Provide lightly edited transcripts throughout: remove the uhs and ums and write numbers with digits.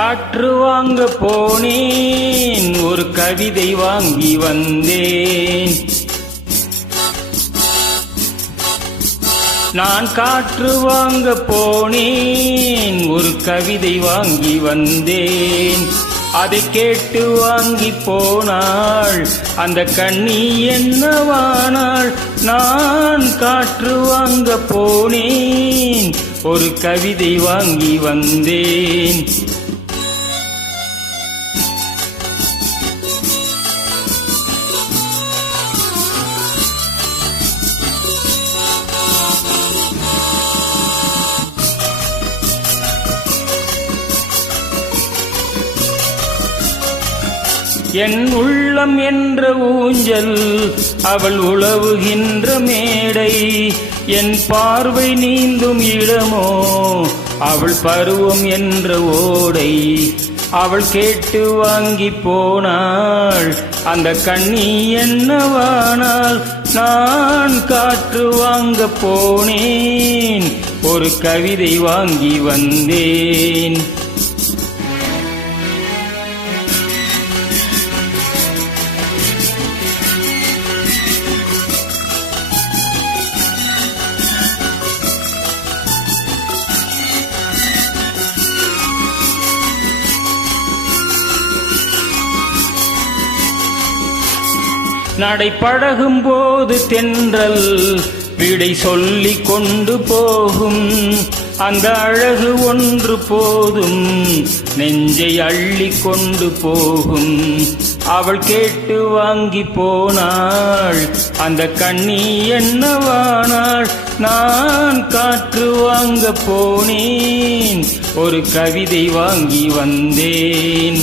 காற்று வாங்க போனேன், ஒரு கவிதை வாங்கி வந்தேன். நான் காற்று வாங்க போனேன், ஒரு கவிதை வாங்கி வந்தேன். அதை கேட்டு வாங்கி போனாள் அந்த கண்ணி என்னவானாள். நான் காற்று வாங்க போனேன், ஒரு கவிதை வாங்கி வந்தேன். என் உள்ளம் என்ற ஊஞ்சல், அவள் உலவுகின்ற மேடை. என் பார்வை நீந்தும் இடமோ, அவள் பருவம் என்ற ஓடை. அவள் கேட்டு வாங்கி போனாள் அந்த கண்ணி என்னவானாள். நான் காற்று வாங்க போனேன், ஒரு கவிதை வாங்கி வந்தேன். நடைபழகும் போது தென்றல் விடை சொல்லி கொண்டு போகும். அந்த அழகு ஒன்று போதும், நெஞ்சை அள்ளி கொண்டு போகும். அவள் கேட்டு வாங்கி போனாள் அந்த கண்ணி என்னவானாள். நான் காற்று வாங்க போனேன், ஒரு கவிதை வாங்கி வந்தேன்.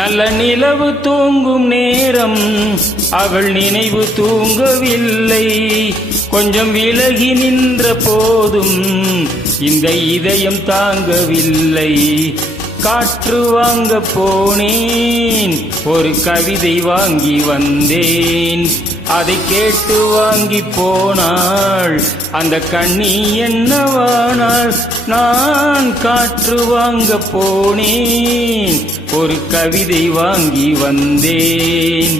நல்ல நிலவு தூங்கும் நேரம் அவள் நினைவு தூங்கவில்லை. கொஞ்சம் விலகி நின்ற போதும் இந்த இதயம் தாங்கவில்லை. காற்று வாங்க போனேன், ஒரு கவிதை வாங்கி வந்தேன். அதை கேட்டு வாங்கி போனாள் அந்த கண்ணி என்னவானாள். நான் காற்று வாங்க போனேன், ஒரு கவிதை வாங்கி வந்தேன்.